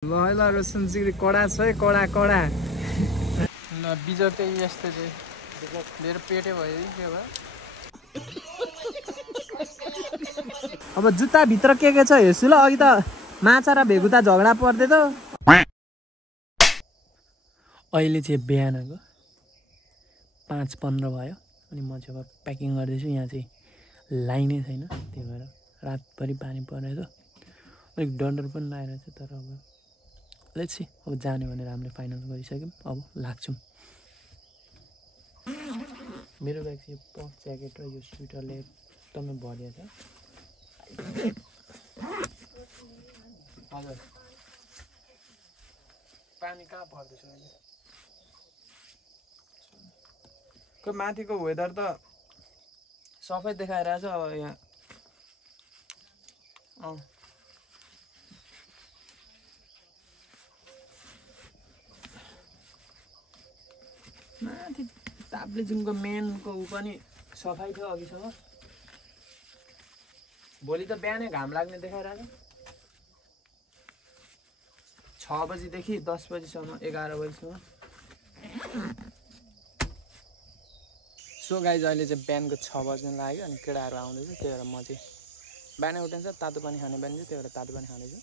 ल ल रोशन जिग्री कडा छ है कडा कडा ल बिजर चाहिँ यस्तो चाहिँ मेरो पेटै भयो के भयो अब जुत्ता भित्र के छ हेर्छु ल अघि त माछा र भेगुता झगडा पर्दै त अहिले चाहिँ बिहानको 5:15 भयो अनि म चाहिँ अब प्याकिङ गर्दैछु यहाँ चाहिँ लाइनै छैन त्यही भएर रातभरि पानी परेछ अलिक डर पनि लागिरहेछ तर अब लेट्स सी अब जाने भनेर हामीले फाइनल गरिसक्यौँ अब लाग्छौँ मेरो ब्याग चाहिँ पफ ज्याकेट र यो स्वेटरले एकदमै भरिया छ हजुर पानी कहाँ पर्दैछ अहिले को माथिको वेदर त सफै देखाइरहेछ अब यहाँ माथि ताप्लेजुङको मेनको ऊ पनि सफाइ थियो अघिसम्म भोलि त बिहानै घाम लाग्ने देखाइरहेछ 6 बजीदेखि 10 बजीसम्म 11 बजीसम्म सो गाइज अहिले चाहिँ बिहानको 6 बज्न लाग्यो अनि केटाहरू आउँदैछ त्यही भएर म चाहिँ बिहानै उठिन्छ तातो पानी खाने बानी चाहिँ त्यही भएर तातो पानी खाँदैछु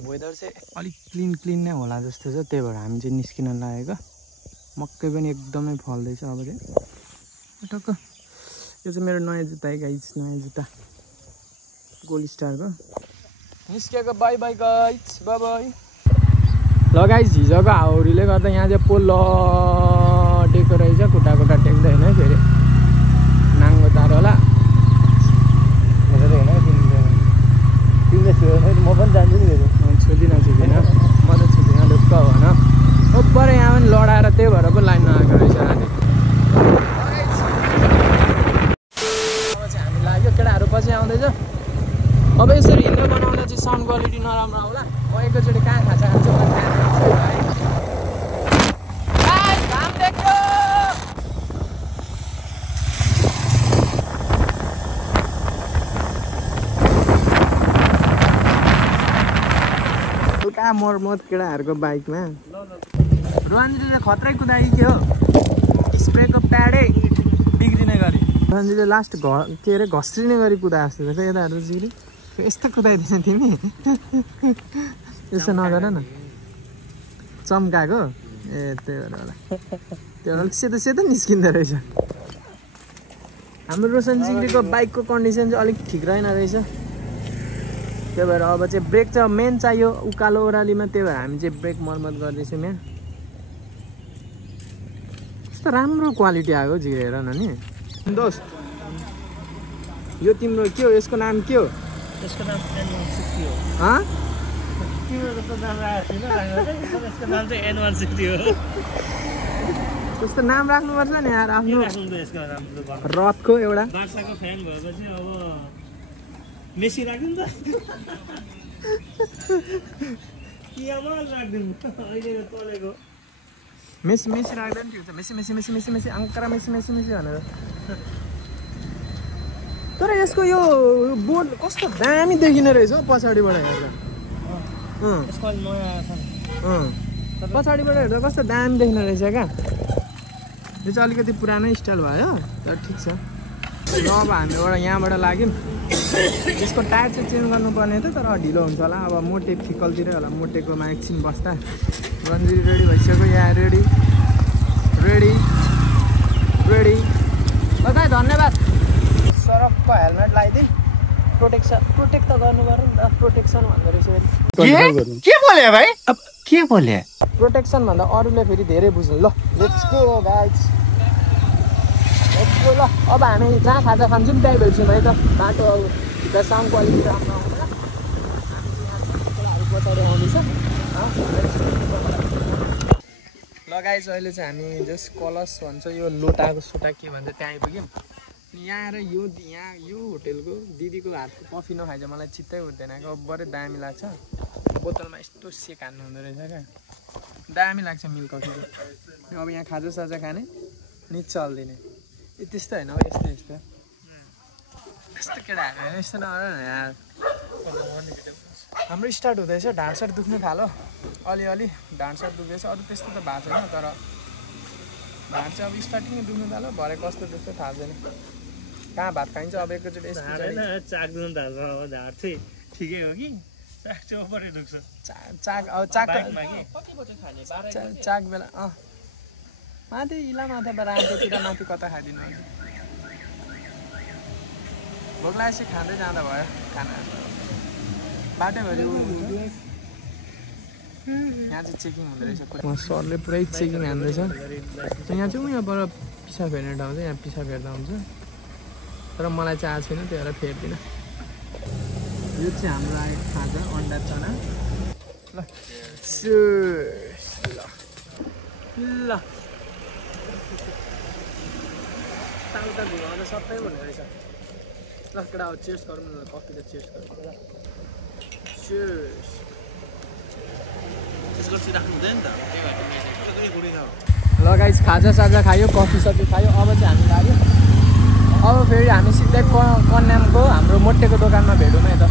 वेदर चाहिँ अलिक क्लिन नै होला जस्तो छ त्यही भएर हामी चाहिँ निस्किन लागेको मकै पनि एकदमै फल्दैछ अब चाहिँ टक्क यो चाहिँ मेरो नयाँ जुत्ता है गाइज नयाँ जुत्ता गोल्ड स्टारको निस्केको by by guys by by ल गाइज हिजोको हाउरीले गर्दा यहाँ चाहिँ पोल टेको रहेछ खुट्टा टेक्दैन है फेरि नाङ्गो तार होला म पनि जान्छु नि छुदिनँ म त छुदिनँ ढुक्क भन ओपर यहाँ पनि लडाएर त्यही भएर पो लाइनमा आएको रहेछ राति अब चाहिँ हामी लाग्यो केटाहरू पछि आउँदैछ अब यसरी हिँड्दै बनाउँदा चाहिँ साउन्ड क्वालिटी नराम्रो होला म एकैचोटि कहाँ खान्छ खान्छु कहाँ मर्मत केटाहरूको बाइकमा रोहानजीले खत्रै कुदाइ के हो स्प्रेको प्याडै बिग्रिने गरी रोहानजीले लास्ट के अरे घस्रिने गरी कुदा जस्तो छ यताहरू जिग्री यस्तो कुदाइदिने तिमी यस्तो नगर न चम्काएको ए त्यही भएर होला त्यो अलिक सेतो निस्किँदो रहेछ हाम्रो रोशन जिग्रीको बाइकको कन्डिसन चाहिँ अलिक ठिक रहेन रहेछ त्यही भएर अब चाहिँ ब्रेक चाहिँ मेन चाहियो उकालो ओह्रालीमा त्यही भएर हामी चाहिँ ब्रेक मर्मत गर्दैछौँ यहाँ कस्तो राम्रो क्वालिटी आएको जिग्री हेर न नि दोस्त यो तिम्रो के हो यसको नाम के हो यसको नाम N160 हो तिम्रो नाम राखेको छैन यसको नाम चाहिँ N160 हो त्यस्तो नाम राख्नुपर्छ नि यार आफ्नो यसको नाम रथको एउटा बार्साको फ्यान भएपछि अब मेसी राख्दिनु त कियामल राख्दिनु अहिले चलेको मेसी राख्दैन त्यो मेसी अङ्करा मेसी भनेर तर यसको यो बोर्ड कस्तो दामी देखिने रहेछ हौ पछाडिबाट हेर्दा यसको नयाँ छ पछाडिबाट हेर्दा कस्तो दामी देखिने रहेछ क्या यो चाहिँ अलिकति पुरानै स्टाइल भयो तर ठिक छ ल अब हामीबाट यहाँबाट लाग्यौँ यसको टायर चाहिँ चेन्ज गर्नुपर्ने थियो तर ढिलो हुन्छ होला अब मोटे फिकलतिरै होला मोटेकोमा एकछिन बस्दा रन्जिरी रेडी भइसक्यो यहाँ रेडी ल दाइ धन्यवाद सरकको हेलमेट लगाइदिउँ प्रोटेक्ट त गर्नु पर्यो नि त प्रोटेक्सन भन्दो रहेछ के बोले भाइ अब के बोले प्रोटेक्सन भन्दा अरूले फेरि धेरै बुझ्नु ल लेट्स गो गाइज ल अब हामी जहाँ खाजा खान्छौँ त्यहीँ भेट्छौँ है त बाटो अब भित्र साउन्ड क्वालिटी राम्रो आउँदैन हामी चाहिँ यहाँ पछाडि आउँदैछ ल गाइज अहिले चाहिँ हामी जस्ट कलश भन्छ यो लोटाको सोटा के भन्छ त्यहाँ आइपुग्यौँ यहाँ आएर यो होटेलको दिदीको हातको कफी नखाइन्छ मलाई चित्तै उठ्दैन क्या बरै दामी लाग्छ बोतलमा यस्तो सेक हान्नु हुँदो रहेछ क्या दामी लाग्छ मिल्क कफीको अब यहाँ खाजासाजा खाने नि चल्दिने त्यस्तो होइन अब यस्तो केटाहरू होइन यस्तो नगर न यार हाम्रो स्टार्ट हुँदैछ ढाडसाड दुख्नु थाल्यो अलिअलि ढाडसाड दुख्दैछ अरू त्यस्तो त भएको छैन तर ढाड चाहिँ अब स्टार्टिङ दुख्नु थाल्यो भरे कस्तो दुख्छ थाहा छैन कहाँ भात खाइन्छ अब एकैचोटि चाक दुख्नु थाल्छ अब ढाड चाहिँ ठिकै हो कि चाक चाहिँ ओपरै दुख्छ चाक अब चाक चाक बेला माथि इला माथि राम्रोतिर माथि कता खाइदिनु भोक लागेपछि खाँदै जाँदा भयो खाना बाटैभरि यहाँ चाहिँ चेकिङ हुँदो रहेछ सरले पुरै चेकिङ हान्दैछ यहाँ चाहिँ यहाँबाट पिसा फेर्ने ठाउँ चाहिँ यहाँ पिसा फेर्दा हुन्छ तर मलाई चाहिँ आएको छैन त्यही भएर फेर्दिनँ यो चाहिँ हाम्रो आएको खाजा अन्डा चना ल ल टाउका घुमाउँदा सबै भन्ने रहेछ ल केटा अब चेस्ट गरौँ न कफी त चेस्ट गरौँ चेस्ट ल गाइस खाजा साजा खायो कफी सफी खायो अब चाहिँ हामी लाग्यो अब फेरि हामी सिधै कन्यामको हाम्रो मोटेको दोकानमा भेटौँ है त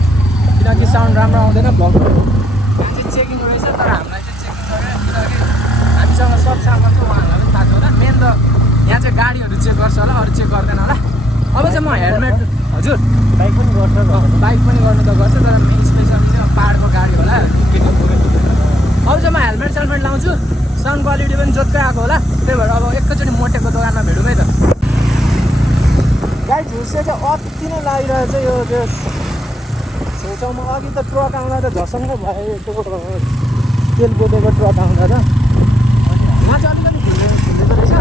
किनकि साउन्ड राम्रो आउँदैन ब्लगको यहाँ चाहिँ चेकिङ रहेछ तर हामीलाई चाहिँ चेकिङ गरेर किनकि हामीसँग सब सामान छ उहाँहरूलाई पनि थाहा छ होला मेन त यहाँ चाहिँ गाडीहरू चेक गर्छ होला अरू चेक गर्दैन होला अब चाहिँ म हेलमेट हजुर बाइक पनि गर्छ बाइक पनि गर्नु त गर्छ तर स्पेसली चाहिँ पाहाडको गाडी होला अब चाहिँ म हेलमेट सेलमेट लाउँछु साउन्ड क्वालिटी पनि जोत्कै आएको होला त्यही भएर अब एकैचोटि मोटेको दोकानमा भेटौँ है त गाडी झुसे चाहिँ अति नै लागिरहेछ यो त्यो छेउछाउमा अघि त ट्रक आउँदा त झसङ्गै भयो तेल बोकेको ट्रक आउँदा त यहाँ चाहिँ अलिकति खुलेको रहेछ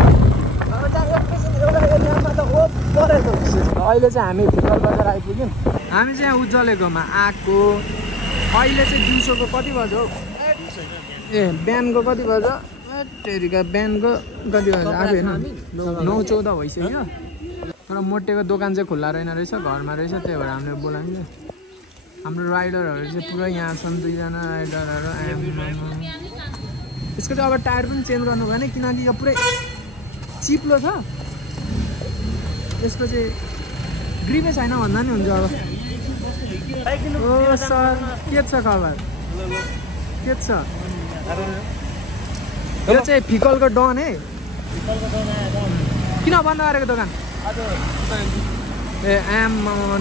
एउटा एरियामा त ओपरेको अहिले चाहिँ हामी फिकर बजार आइपुग्यौँ हामी चाहिँ यहाँ उज्जलेकोमा आएको अहिले चाहिँ दिउँसोको कति बज्यो ए बिहानको कति बज्यो तेरिका बिहानको कति बज्यो आज होइन 9:14 भइसक्यो तर मोटेको दोकान चाहिँ खुल्ला रहेन रहेछ घरमा रहेछ त्यही भएर हामीले बोलाइन्छ हाम्रो राइडरहरू चाहिँ पुरै यहाँ छन् 2जना राइडरहरू यसको चाहिँ अब टायर पनि चेन्ज गर्नु भएन किनकि यो पुरै चिप्लो छ यसको चाहिँ ग्रिपै छैन भन्दा नि हुन्छ अब ओ सर के छ खबर के छ यो चाहिँ फिकलको डन है किन बन्द गरेको दोकान ए आम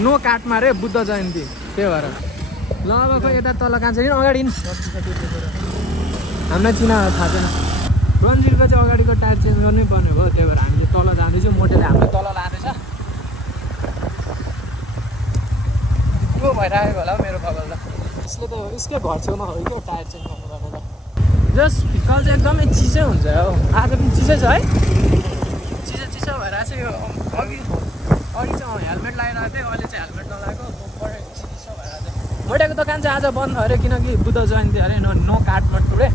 नो काटमा रे बुद्ध जयन्ती त्यही भएर ल अब खोइ यता तल कहाँ छ अगाडि हामीलाई चिना थाहा छैन रन्जितको चाहिँ अगाडिको टायर चेन्ज गर्नै पर्ने भयो त्यही भएर हामीले तल जाँदैछौँ मोटेले हामीलाई तल लाँदैछ को भइरहेको होला मेरो खबर त यसले त यसकै घर छेउमा हो क्या टायर चेन्ज गर्नु त जस्ट फिकल चाहिँ एकदमै चिसै हुन्छ हो आज पनि चिसै छ है चिसो भएर चाहिँ यो अघि चाहिँ हेलमेट लगाइरहेको थिएँ अहिले चाहिँ हेलमेट नलागेको चिसो भएर चाहिँ मोटेको दोकान चाहिँ आज बन्द अरे किनकि बुद्ध जयन्ती अरे नो काट नट टुडे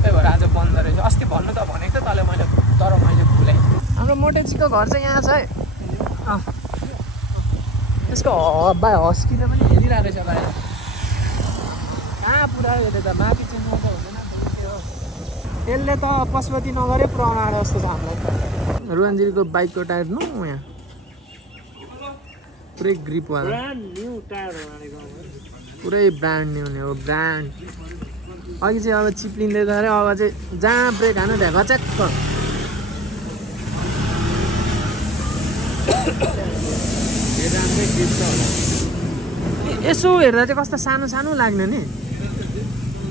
त्यही भएर आज बन्द रहेछ अस्ति भन्नु त भनेको थिएँ तँले मैले तर मैले भुलेँ हाम्रो मोटेजीको घर चाहिँ यहाँ छ है त्यसको हस्किँदा पनि हेरिरहेको रहेछ बाहिर कहाँ पुऱ्यायो यसले त माथि चेन्ज गर्दा हुँदैन यसले त पशुपति नगरै पुऱ्याउनु आएर जस्तो छ हामीलाई रुवान्जिरीको बाइकको टायर न यहाँ पुरै ग्रिपवाला पुरै ब्रान्ड न्यू नि हो ब्रान्ड अघि चाहिँ अब चिप्लिँदै गएर अब चाहिँ जहाँ ब्रेक हानु त्यहाँ घच्याक्क यसो हेर्दा चाहिँ कस्तो सानो सानो लाग्ने नि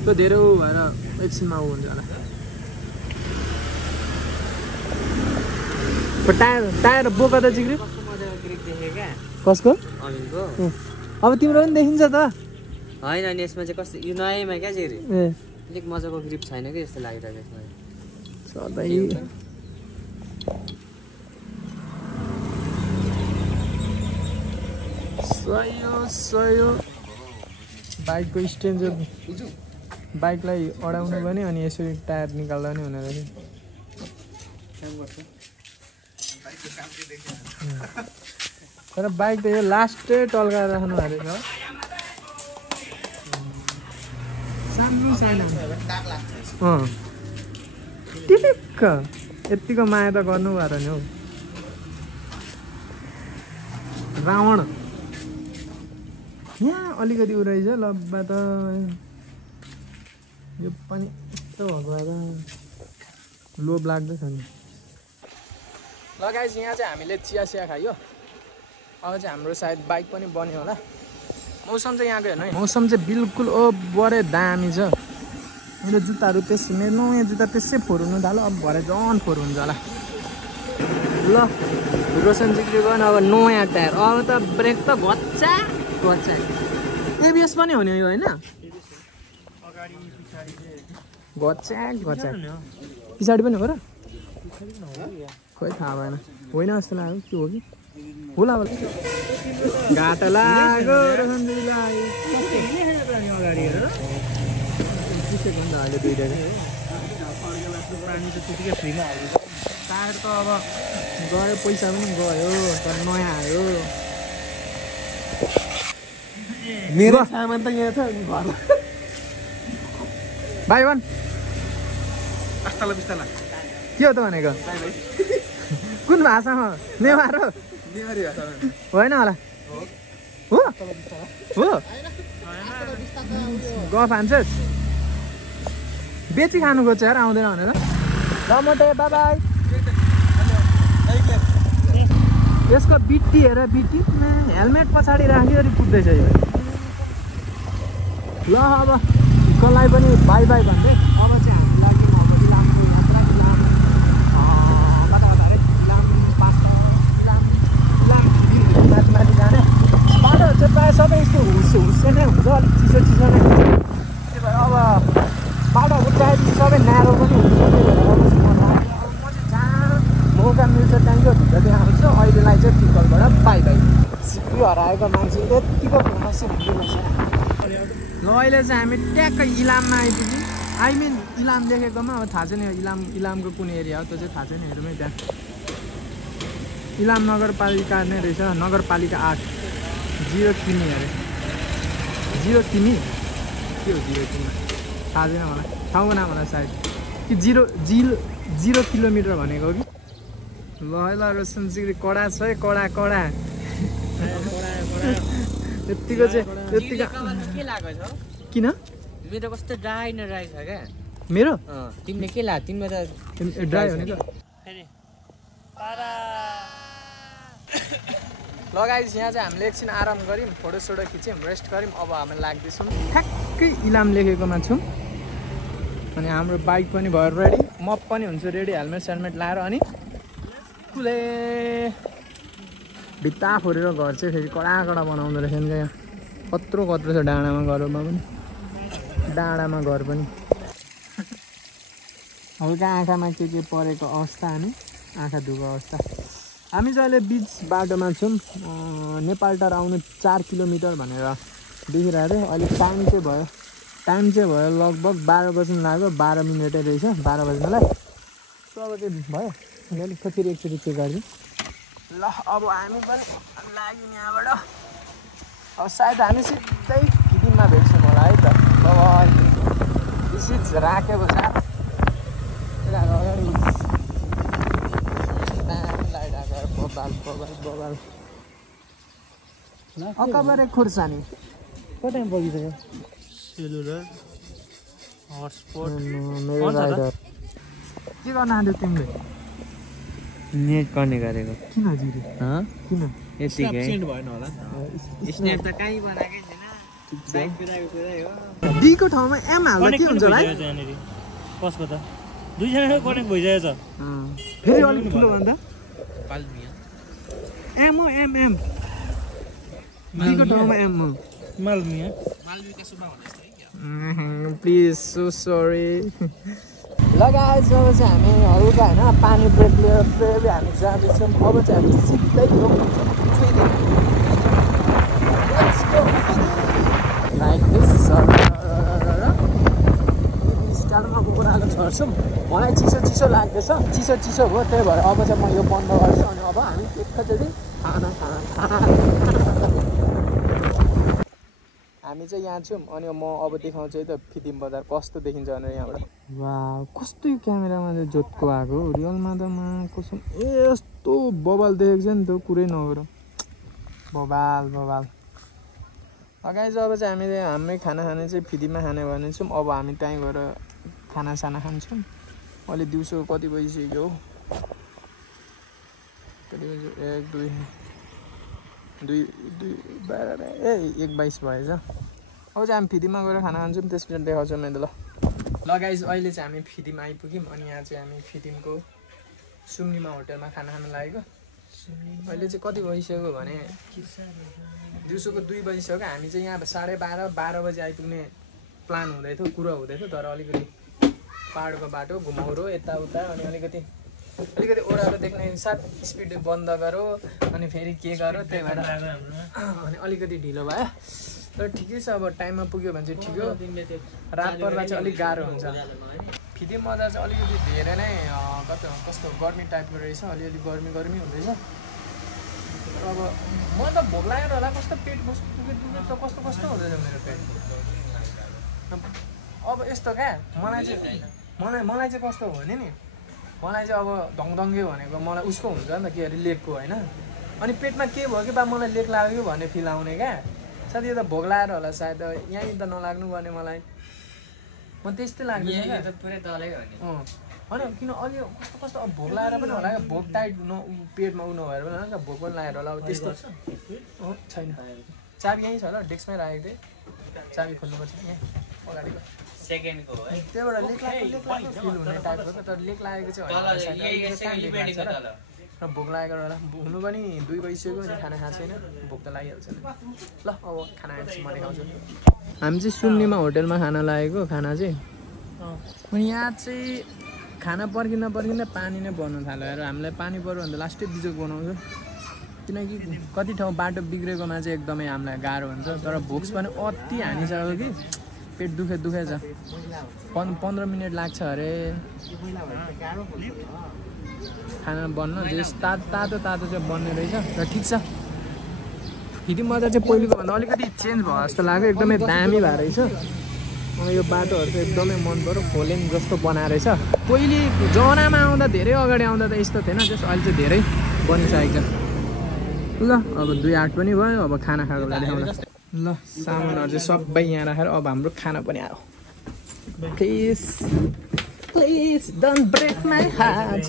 त्यो धेरै ऊ भएर एकछिनमा ऊ हुन्छ होला टायर बोका त जिग्री कसको अब तिम्रो पनि देखिन्छ त होइन नि यसमा चाहिँ कस्तो यो नयाँमा क्या चाहिँ अलिक मजाको ग्रिप छैन कि जस्तो लागिरहेको सही बाइकको स्ट्यान्ड बाइकलाई अडाउनु पनि अनि यसरी टायर निकाल्दा पनि हुने रहेछ तर बाइक त यो लास्टै टल्काएर राख्नु हालेको हो सानो सानो टिपिक्क यत्तिको माया त गर्नु भएर नि हौ रावण यहाँ अलिकति उ रहेछ लब्बा त यो पनि यस्तो भएको भएर लोभ लाग्दैछ नि ल गाइस यहाँ चाहिँ हामीले चिया खायो अब चाहिँ हाम्रो सायद बाइक पनि बन्यो होला मौसम चाहिँ यहाँको हेर्नु है मौसम चाहिँ बिल्कुल बडे दामी छ मेरो जुत्ताहरू मेरो नयाँ जुत्ता त्यसै फोहोर हुनु थाल्यो अब भरे झन् फोहोर हुन्छ होला ल रोशन जिग्रीको अब नयाँ टायर अब त ब्रेक त घच्चा एबिएस पनि हुने यो होइन घच्चा पछाडि पनि हो र खोइ थाहा भएन होइन जस्तो लाग्यो के हो कि होला होला घाटा लाग्यो रोशन जिग्रीलाई पुसेको नि त अहिले दुइटा पानी त त्यतिकै फ्रीमा हाल्छ टायर त अब गयो पैसा पनि गयो तर नयाँ आयो मेरो सामान त यहाँ छ घरमा भाइ भन् अस्ताला बिस्ताला के हो त भनेको कुन भाषामा नेवार हो नेवारी भाषामा होइन होला हो हो गफ हान्छस् बेची खानु खोज्छ यार आउँदैन भनेर ल मोटे बाई बाई यसको बिट्टी हेर बिट्टी हेलमेट पछाडि राखिवरी कुद्दैछ यो ल अब कसलाई पनि बाई बाई भन्दै अब चाहिँ हामी लाग्यौँ अब इलामको यात्रा इलाम माथि जाने बाटोहरू चाहिँ प्रायः सबै यस्तो हुस्से नै हुन्छ अलिक चिसो नै हुन्छ त्यही भएर अब बाटोहरू प्रायः सबै न्यारो पनि हुन्छ त्यही भएर अब म चाहिँ जहाँ मौका मिल्छ त्यहाँको भित्र त्यहाँ आउँछु अहिलेलाई चाहिँ फिकलबाट बाई बाई सिक्री हराएको मान्छे यत्तिको फेमस चाहिँ हुँदैछ ल अहिले चाहिँ हामी ट्याक्कै इलाममा आइपुग्यौँ आई मिन इलाम लेखेकोमा अब थाहा छैन इलामको कुन एरिया हो त्यो चाहिँ थाहा छैन हेरौँ है त्यहाँ इलाम नगरपालिका नै रहेछ नगरपालिका 8 0 किमी अरे 0 किमी के हो 0 किमी थाहा छैन मलाई ठाउँको नाम होला सायद कि 0 किलोमिटर भनेको हो कि ल ल रोशन जिग्री कडा छ है कडा यत्तिको चाहिँ यत्तिको के लाग्यो छ किन मेरो कस्तो ड्राई छ क्या मेरो तिमीले के लाग्यो तिमीले त ड्राई हो नि त लगाइस यहाँ चाहिँ हामीले एकछिन आराम गऱ्यौँ फोटोसोटो खिच्यौँ रेस्ट गऱ्यौँ अब हामी लाग्दैछौँ ठ्याक्कै इलाम लेखेकोमा छौँ अनि हाम्रो बाइक पनि भयो रेडी मप पनि हुन्छ रेडी हेलमेट सेलमेट लाएर अनि कुले भित्ता फोरेर घर चाहिँ फेरि कडा बनाउँदो रहेछ नि यहाँ कत्रो छ डाँडामा घरमा पनि डाँडामा घर पनि हल्का आँखामा के परेको अवस्था अनि आँखा धुको अवस्था हामी चाहिँ अहिले बिच बाटोमा छौँ नेपाल टार आउनु 4 किलोमिटर भनेर देखिरहेको थियो अहिले टाइम चाहिँ भयो लगभग 12 बज्नु लाग्यो 12 मिनटै रहेछ 12 बज्नलाई सो अब चाहिँ भयो मैले फेरि एकचोटि चेक गरिदिउँ ल अब हामी पनि लाग्यौँ यहाँबाट अब सायद हामी सिधै फिदिममा भेट्छौँ होला है त ल राखेको छ अगाडि लाइट आएको बबाल अकबरे खुर्सानी कतै बगिसक्यो सेलुलर हटस्पट मेरो राइडर के गर्न आँट्यो तिमीले नेट गर्ने गरेको किन जिरे किन यतिकै भएन होला स्न्याप त कहीँ बनाएकै छैन बाइक कुदाएको कुरै हो डीको ठाउँमा एम हाल्दा के हुन्छ होला कसको त दुईजनाको कनेक्ट भइसकेको छ फेरि अलिक ठुलो भन्दा पाल्मिया एम हो एम डीको ठाउँमा एम हो मालमिया प्लिज सो सरी लगाएछ अब चाहिँ हामी हल्का होइन पानी ब्रेक लिएर फेरि हामी जाँदैछौँ अब चाहिँ हामी सिधै स्टार्टमा कुकुराको छर्छौँ मलाई चिसो लाग्दैछ चिसो भयो त्यही भएर अब चाहिँ म यो बन्द गर्छु अनि अब हामी एकैचोटि खाना हामी चाहिँ यहाँ छौँ अनि म अब देखाउँछु है त फिदिम बजार कस्तो देखिन्छ भनेर यहाँबाट वा कस्तो यो क्यामेरामा चाहिँ जोतको आएको रियलमा त कसम यस्तो बबाल देखेको छ नि त कुरै नगर बबाल गाइज अब चाहिँ हामी खाना खाने चाहिँ फिदीमा खाने भने छौँ। अब हामी त्यहीँ गएर खानासाना खान्छौँ। अहिले दिउँसो कति बजिसक्यो हो, कति बजी 1 2 2 12 1:22 भएछ। अब चाहिँ हामी फिदीमा गएर खाना खान्छौँ, त्यसपछि देखाउँछौँ मैले। ल गाइज अहिले चाहिँ हामी फिदीमा आइपुग्यौँ अनि यहाँ चाहिँ हामी फिदीमको सुम्निमा होटलमा खाना खान लागेको। अहिले चाहिँ कति बजिसक्यो भने दिउँसोको 2 बजिसक्यो। हामी चाहिँ यहाँ 12:30 बजी आइपुग्ने प्लान हुँदै थियो, कुरा हुँदै थियो, तर अलिकति पाहाडको बाटो घुमाउरो यताउता अनि अलिकति ओह्रालो देख्ने साथ स्पिड बन्द गरो अनि फेरि के गरो, त्यही भएर अनि अलिकति ढिलो भयो। तर ठिकै छ, अब टाइममा पुग्यो भने चाहिँ ठिक हो। रात पर्दा चाहिँ अलिक गाह्रो हुन्छ। फिदिम बजार चाहिँ अलिकति धेरै नै कस्तो गर्मी टाइपको रहेछ, अलिअलि गर्मी हुँदैछ। अब म त भोक लागेर होला, कस्तो पेट दुख्ने त कस्तो हुँदैछ मेरो पेट। अब यस्तो क्या मलाई चाहिँ कस्तो हो भने नि, मलाई चाहिँ अब धङधङ्गे भनेको मलाई उसको हुन्छ नि त, के अरे लेकको होइन। अनि पेटमा के भयो कि बा मलाई लेक लाग्यो भन्ने फिल आउने क्या। साथै यो त भोक लागेर होला सायद, यहीँ त नलाग्नु पर्ने मलाई, म त्यस्तै लाग्दैन क्या पुरै तलै हो नि। होइन किन अलि कस्तो अब भोक लागेर पनि होला क्या, भोक टाइट पेटमा उ नभएर पनि होला, भोक पनि लागेर होला। अब त्यस्तो छैन। चाबी यहीँ छ ल, डेस्कमै राखेको थिएँ, चाबी खोल्नुपर्छ यहाँ अगाडिको सेकेन्डको हो है। त्यही भएर लेक लाग्यो फिल हुने टाइपको, तर लेक लागेको चाहिँ होइन। र भोक लागेको होला, हुनु पनि 2 बजिसक्यो अनि खाना खाएको छैन, भोक त लागिहाल्छ नि। ल अब खाना खाएपछि म देखाउँछु। हामी चाहिँ सुम्निमा होटलमा खाना लागेको। खाना चाहिँ अनि यहाँ चाहिँ खाना पर्खिँदा पानी नै पर्न थाल्यो। र हामीलाई पानी पऱ्यो भने त लास्टै बिजोग बनाउँछ, किनकि कति ठाउँ बाटो बिग्रेकोमा चाहिँ एकदमै हामीलाई गाह्रो हुन्छ। तर भोक्स पनि अति हानिसक्यो कि पेट दुखे छ। 15 मिनट लाग्छ अरे खाना बन्न। जस तातो चाहिँ बन्ने रहेछ र ठिक छ। फिदिम बजार चाहिँ पहिलेको भन्दा अलिकति चेन्ज भयो जस्तो लाग्यो, एकदमै दामी भएको रहेछ। यो बाटोहरू चाहिँ एकदमै मन पऱ्यो, फोलेन जस्तो बनाएर रहेछ। पहिले जमानामा आउँदा धेरै अगाडि आउँदा त यस्तो थिएन, जस अहिले चाहिँ धेरै बनिसकेको छ। ल अब 2:08 पनि भयो, अब खाना खाएको बेला देखाउँदा। ल सामानहरू चाहिँ सबै यहाँ राखेर अब हाम्रो खाना पनि आयो। Please don't break my heart.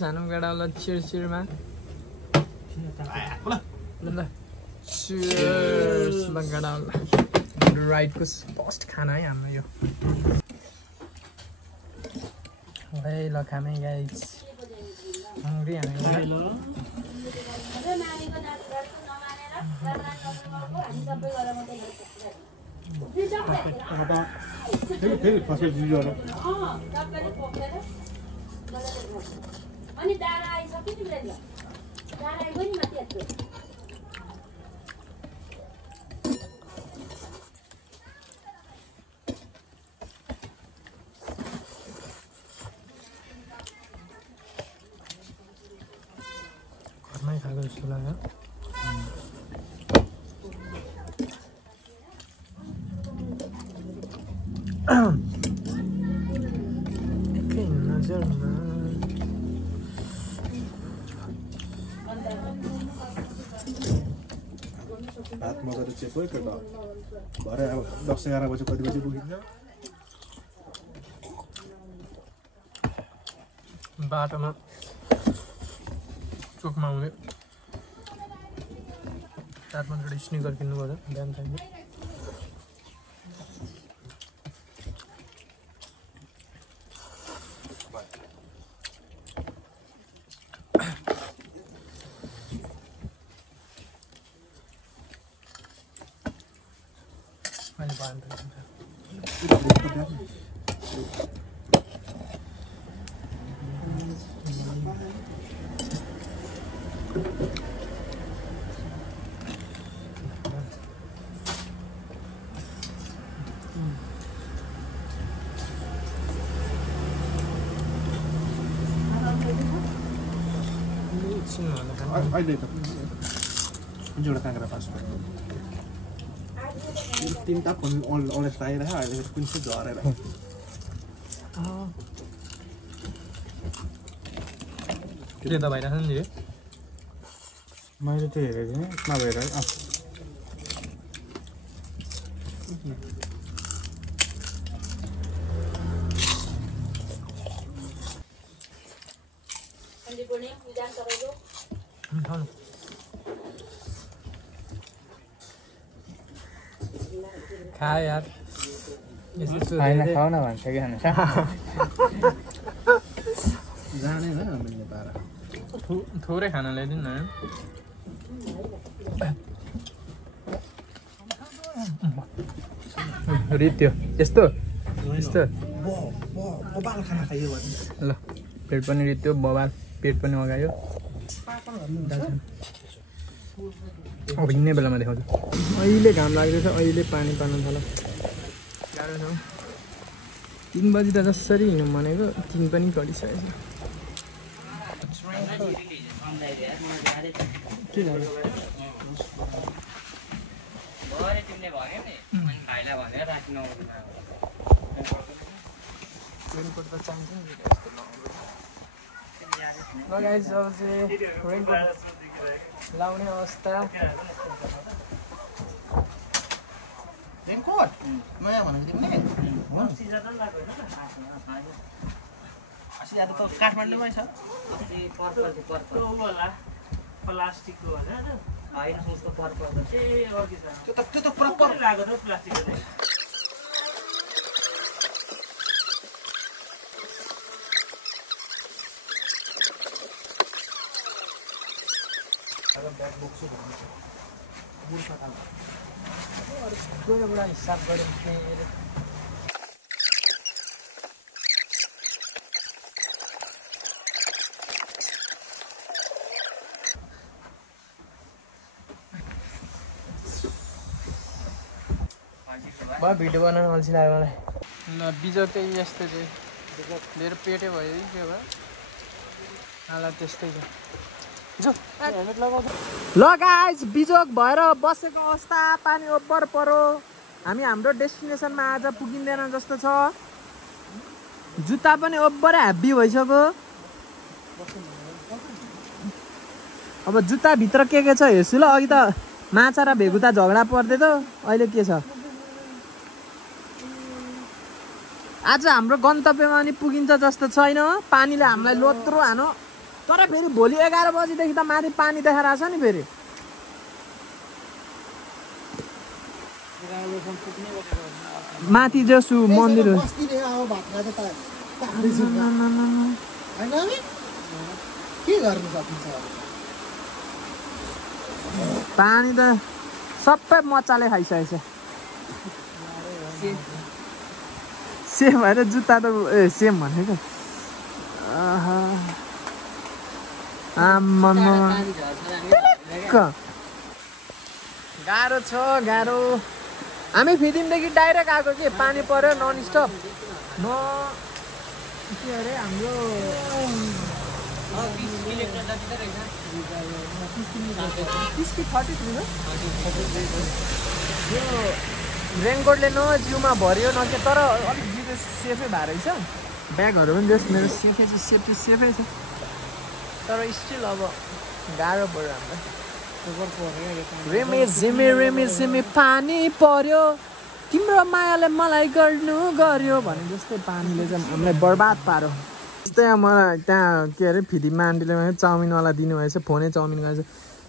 सानो गाडावाला चिरमा ल चियर्स। ल गाडावाला राइडको फर्स्ट खाना है हाम्रो यो। है ल खामै गाइज, हङ्ग्री हामी। अनि दारा आइसक्यो नि बेला, दारा आइगयो नि माथि यत्रो। घरमै खाएको जस्तो लाग्यो। एकै नजरमा भात मजाले चेप्यो त्यो भरे अब 10-11 बजी कति बजी पुगिन्छ। बाटोमा चोकमा आउने 4-5 वटा स्निकर किन्नु पर्यो बिहान टाइममा। मैले बान अहिले त कुन एउटा काँक्रा पास भयो 3टा फोन अलेस लगाइरहेको अहिले कुन चाहिँ झरेर के दबाइरहेको नि मैले त्यो हेरेको थिएँ नभएर खा यार होइन खाऊ न भन्छ कि खानु जानेन हामीले पारा थोरै खाना ल्याइदिनु न रित्यो यस्तो यस्तो बबाल खाना खाइयो भने ल पेट पनि रित्यो बबाल पेट पनि अगायो अब हिँड्ने बेलामा देखाउँछु अहिले घाम लाग्दैछ अहिले पानी पर्नु थाल्यो गाह्रो छ 3 बजी त जसरी हिँडौँ भनेको 3 पनि गरिसकेको छ के गर्नु रेनकोट त चाहिन्छ नि ल गाइस अब चाहिँ रेनकोट लाउने अवस्था रेनकोट नयाँ भनेको तिमीले अस्ति आज त काठमाडौँमै छ प्लास्टिकको होइन उसको पर्पल त्यो त पुरा लाग्यो त प्लास्टिकको एउटा हिसाब गऱ्यौँ फेरि भयो भिडियो बनाउनु अल्छी लाग्यो मलाई ल बिजोग चाहिँ यस्तो चाहिँ लिएर पेटै भयो कि के भयो हालत त्यस्तै छ ल गाइस बिजोग भएर बसेको अवस्था पानी ओभर परो हामी हाम्रो डेस्टिनेसनमा आज पुगिँदैन जस्तो छ जुत्ता पनि ओभर हेभी भइसक्यो अब जुत्ता भित्र के छ हेर्छु ल अघि त माछा र भेगुता झगडा पर्दै त अहिले के छ आज हाम्रो गन्तव्यमा नि पुगिन्छ जस्तो छैन पानीले हामीलाई लोत्रो हानो तर फेरि भोलि 11 बजीदेखि त माथि पानी देखाइरहेको छ नि फेरि माथि जसु मन्दिर पानी त सबै मचाले खाइसकेछ सेम भएर जुत्ता त सेम भनेको गाह्रो छ गाह्रो हामी फिदिमदेखि डाइरेक्ट आएको कि पानी पर्यो नन स्टप के अरे हाम्रो यो रेनकोटले न जिउमा भरियो न के तर अलिक जिउ सेफै भएर रहेछ ब्यागहरू पनि जस मेरो सेफै छ सेफ्टी सेफै छ तर स्टिल अब गाह्रो पऱ्यो हामीलाई रेमे झिमे पानी पर्यो तिम्रो मायाले मलाई गर्यो भने जस्तै पानीले चाहिँ हामीलाई बर्बाद पार्यो जस्तै मलाई त्यहाँ के अरे फिदिममा आन्टीले चाउमिनवाला दिनुभएछ फोनै चाउमिन गएछ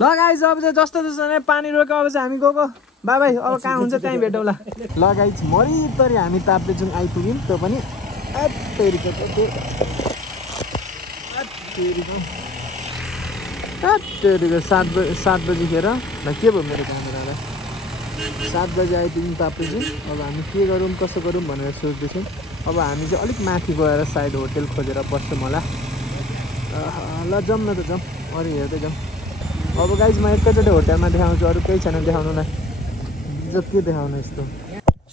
ल गाइस अब चाहिँ जस्तो जस्तो नै पानी रोक्यो अब चाहिँ हामी गएको बाई अब कहाँ हुन्छ त्यहीँ भेटौँला ल गाइस मरितरी हामी ताप्लेजुङ आइपुग्यौँ त्यो पनि तेरिको 7 बजीखेर ल के भयो मेरो क्यामेरालाई 7 बजी आइपुग्यौँ ताप्लेजुङ अब हामी के गरौँ कसो गरौँ भनेर सोच्दैछौँ अब हामी चाहिँ अलिक माथि गएर साइड होटेल खोजेर बस्छौँ होला ल जाउँ न त जाउँ अरू हेर्दै जाउँ अब गाइज म एकैचोटि होटेलमा देखाउँछु अरू केही छैन देखाउनुलाई जो के देखाउनु यस्तो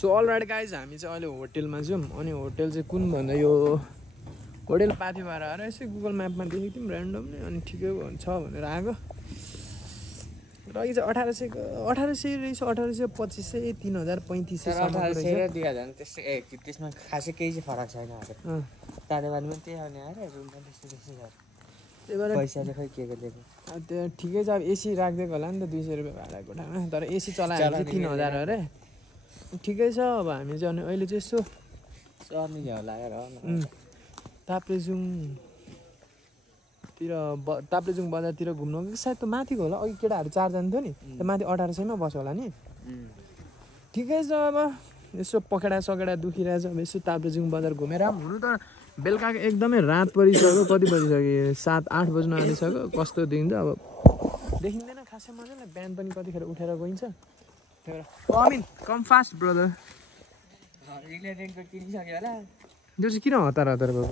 सो अलराइट गाइज हामी चाहिँ अहिले होटेलमा छौँ अनि होटेल चाहिँ कुन भन्दा यो होटेल पाथिभरा आएर यसै गुगल म्यापमा देखेको थियौँ ऱ्यान्डमली अनि ठिकै छ भनेर आएको रहेछ 1800 रहेछ 1800 2500 3000 3500 त्यसमा खासै केही चाहिँ फरक छैन तातेबारीमा त्यही आउने अरे रुम पनि त्यस्तै त्यही भएर पैसा चाहिँ खै के दिएको त्यो ठिकै छ अब एसी राखिदिएको होला नि त 200 रुपियाँ भाडा कोठामा तर एसी चलायो भने चाहिँ 3000 अरे ठिकै छ अब हामी चाहिँ अनि अहिले चाहिँ यसो सर्ने झ्याउ लागेर हो ताप्लेजुङ बजारतिर घुम्नु कि सायद त माथिको होला अघि केटाहरू 4 जना थियो नि त्यो माथि 1800 मा बस्यो होला नि ठिकै छ अब यसो पखेडा सकेडा दुखिरहेछ अब यसो ताप्लेजुङ बजार घुमेर हुनु त बेलुकाको एकदमै रात परिसक्यो कति बजिसक्यो 7-8 बज्न आइसक्यो कस्तो देखिन्छ अब देखिँदैन खासै मजाले बिहान पनि कतिखेर उठेर गइन्छ त्यही come fast brother regular raincoat किनिसक्यो होला त्यो चाहिँ किन हतार भएको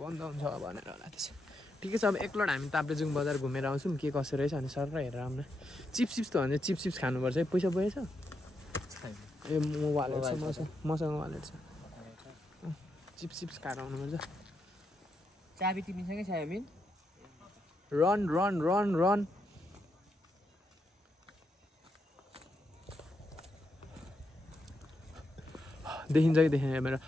बन्द हुन्छ भनेर होला त्यसो ठिकै छ अब एकलोट हामी ताप्लेजुङ बजार घुमेर आउँछौँ के कसो रहेछ अनि सर हेरेर आउन चिप्स त भने चिप्स खानुपर्छ है पैसा बोएछ ए म वालेट छ मसँग वालेट छ चिप्स खाएर आउनुपर्छ चाबी तिमीसँगै छ अमिन रन देखिन्छ कि देखेन मेरो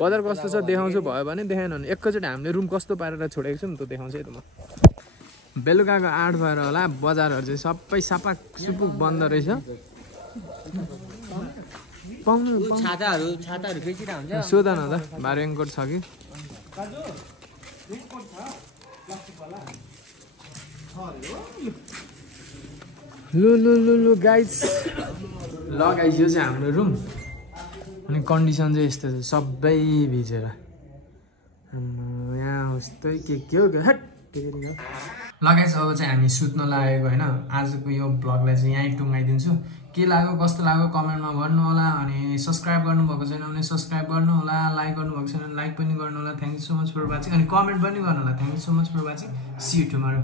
बजार कस्तो छ देखाउँछु भयो भने देखाएन भने एकैचोटि हामीले रुम कस्तो पारेर छोडेको छौँ त्यो देखाउँछु है त म बेलुकाको 8 भएर होला बजारहरू चाहिँ सबै सापा सुपुक बन्द रहेछ छाताहरू बेचिरहेको हुन्छ सोध न त रेनकोट छ कि लु गाइस लगाइस यो चाहिँ हाम्रो रुम अनि कन्डिसन चाहिँ यस्तो छ सबै भिजेर यहाँ उस्तै के हो लगाइस अब चाहिँ हामी सुत्न लागेको होइन आजको यो ब्लगलाई चाहिँ यहीँ टुङ्गाइदिन्छु के लाग्यो कस्तो लाग्यो कमेन्टमा भन्नु होला अनि सब्सक्राइब गर्नुभएको छैन भने सब्सक्राइब गर्नु होला लाइक गर्नुभएको छैन भने लाइक पनि गर्नु होला thank you so much for watching अनि कमेन्ट पनि गर्नु होला thank you so much for watching see you tomorrow